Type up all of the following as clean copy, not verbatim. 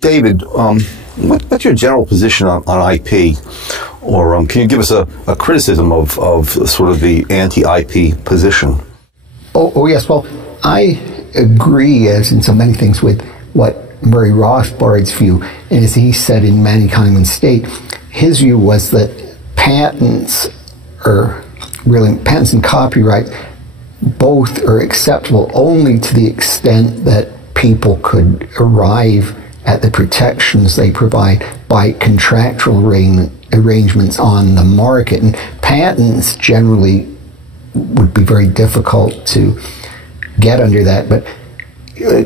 David, what's your general position on IP? Or can you give us a criticism of sort of the anti-IP position? Oh yes. Well, I agree, as in so many things, with what Murray Rothbard's view. And as he said in Mankind and State, his view was that patents and copyright both are acceptable only to the extent that people could arrive at the protections they provide by contractual arrangements on the market. And patents generally would be very difficult to get under that, but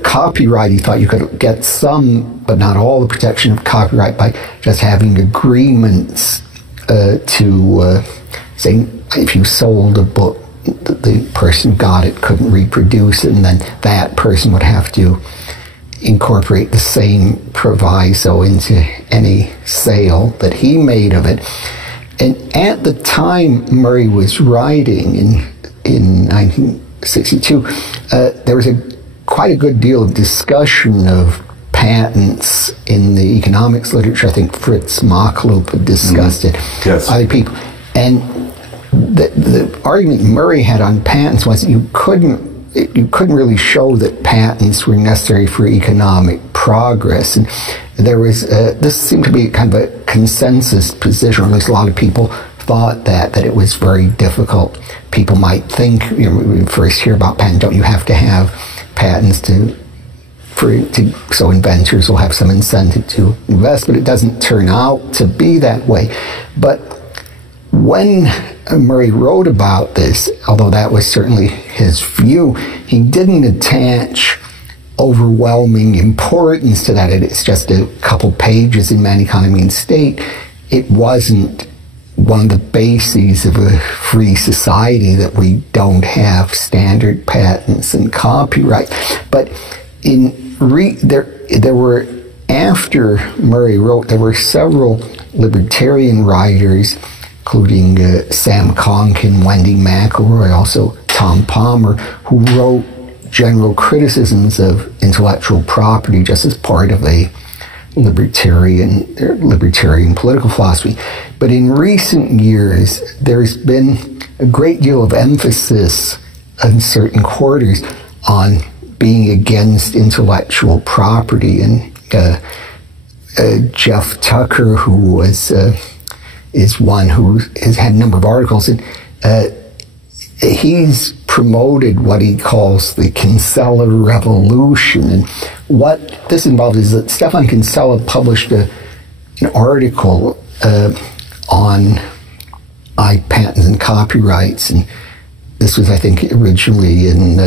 copyright, he thought you could get some, but not all, the protection of copyright by just having agreements to say, if you sold a book, the person got it, couldn't reproduce it, and then that person would have to incorporate the same proviso into any sale that he made of it. And at the time Murray was writing in 1962, there was quite a good deal of discussion of patents in the economics literature. I think Fritz Machlup had discussed it. Yes. Other people. And the argument Murray had on patents was that you couldn't really show that patents were necessary for economic progress. And there was this seemed to be kind of a consensus position, or at least a lot of people thought that it was very difficult. People might think, when we first hear about patent, don't you have to have patents so inventors will have some incentive to invest? But it doesn't turn out to be that way. But when Murray wrote about this, although that was certainly his view, he didn't attach overwhelming importance to that. It's just a couple pages in Man, Economy and State. It wasn't one of the bases of a free society that we don't have standard patents and copyright. But there were, after Murray wrote, there were several libertarian writers, including Sam Conkin, Wendy McElroy, also Tom Palmer, who wrote general criticisms of intellectual property just as part of a libertarian political philosophy. But in recent years, there's been a great deal of emphasis in certain quarters on being against intellectual property. And Jeff Tucker, who is one who has had a number of articles, and he's promoted what he calls the Kinsella revolution. And what this involved is that Stephan Kinsella published an article on patents and copyrights, and this was, I think, originally in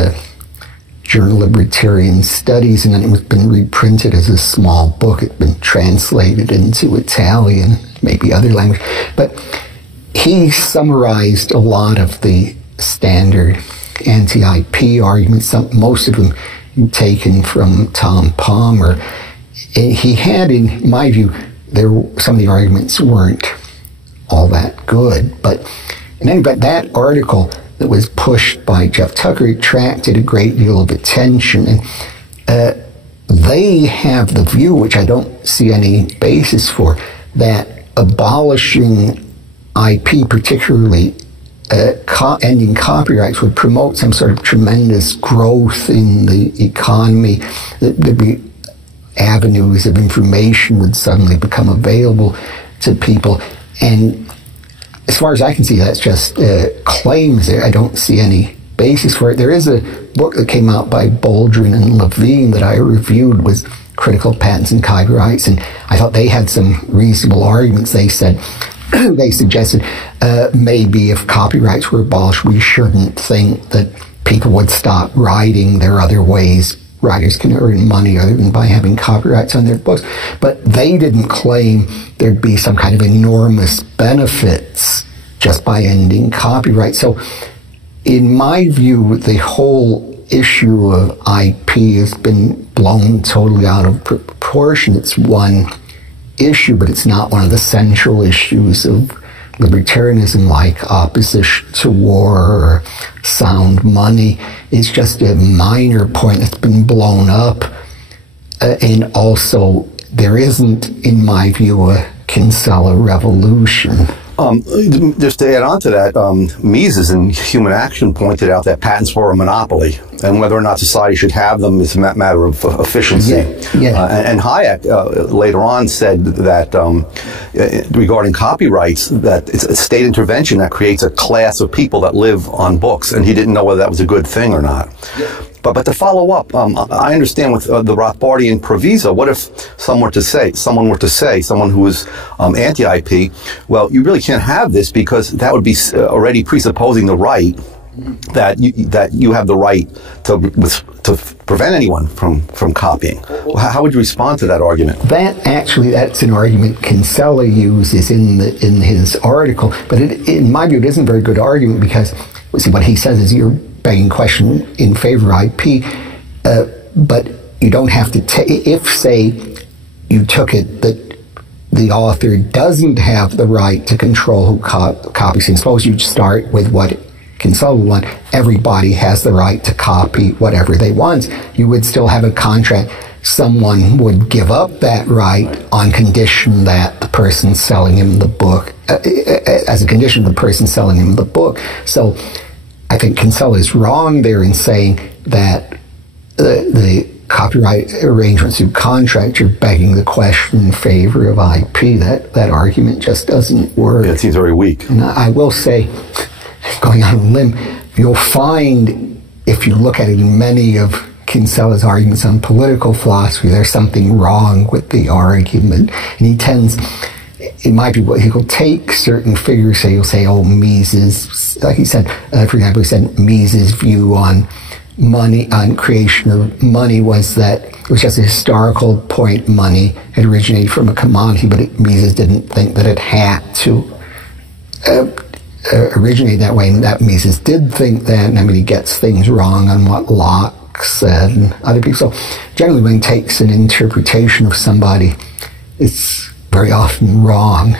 Journal Libertarian Studies, and then it was been reprinted as a small book. It's been translated into Italian, maybe other language. But he summarized a lot of the standard anti-IP arguments, most of them taken from Tom Palmer. He had, in my view, some of the arguments weren't all that good, but in any event, that article that was pushed by Jeff Tucker attracted a great deal of attention, and they have the view, which I don't see any basis for, that abolishing IP, particularly ending copyrights, would promote some sort of tremendous growth in the economy, that there'd be avenues of information would suddenly become available to people. And as far as I can see, that's just claims there. I don't see any basis for it. There is a book that came out by Boldrin and Levine that I reviewed, was Critical Patents and Copyrights, and I thought they had some reasonable arguments. They said, they suggested maybe if copyrights were abolished, we shouldn't think that people would stop writing. There are other ways writers can earn money other than by having copyrights on their books. But they didn't claim there'd be some kind of enormous benefits just by ending copyright. So in my view, the whole issue of IP has been blown totally out of proportion. It's one issue, but it's not one of the central issues of libertarianism, like opposition to war or sound money. It's just a minor point that's been blown up, and also there isn't, in my view, a Kinsella revolution. Just to add on to that, Mises in Human Action pointed out that patents were a monopoly, and whether or not society should have them is a matter of efficiency. And Hayek later on said that regarding copyrights, that it's a state intervention that creates a class of people that live on books, and he didn't know whether that was a good thing or not. But to follow up, I understand with the Rothbardian proviso, what if someone were to say, someone who is anti-IP, well, you really can't have this because that would be already presupposing the right that you have the right to prevent anyone from copying. How would you respond to that argument? That's an argument Kinsella uses in his article, but in my view, it isn't a very good argument because what he says is you're begging question in favor of IP, but you don't have to if, say, you took it that the author doesn't have the right to control who copies things. Suppose you start with what Kinsella want, everybody has the right to copy whatever they want. You would still have a contract. Someone would give up that right on condition that the person selling him the book, as a condition of the person selling him the book. So I think Kinsella is wrong there in saying that the copyright arrangements through contract, you're begging the question in favor of IP. That argument just doesn't work. Yeah, it seems very weak. And I will say, going on a limb, you'll find, if you look at it in many of Kinsella's arguments on political philosophy, there's something wrong with the argument. And he tends, it might be what he'll take certain figures, he'll say, oh, Mises, like he said, for example, he said Mises' view on money, on creation of money was that it was just a historical point. Money had originated from a commodity, but Mises didn't think that it had to originate that way, and that Mises did think that. And I mean, he gets things wrong on what Locke said and other people. So generally, when he takes an interpretation of somebody, it's very often wrong.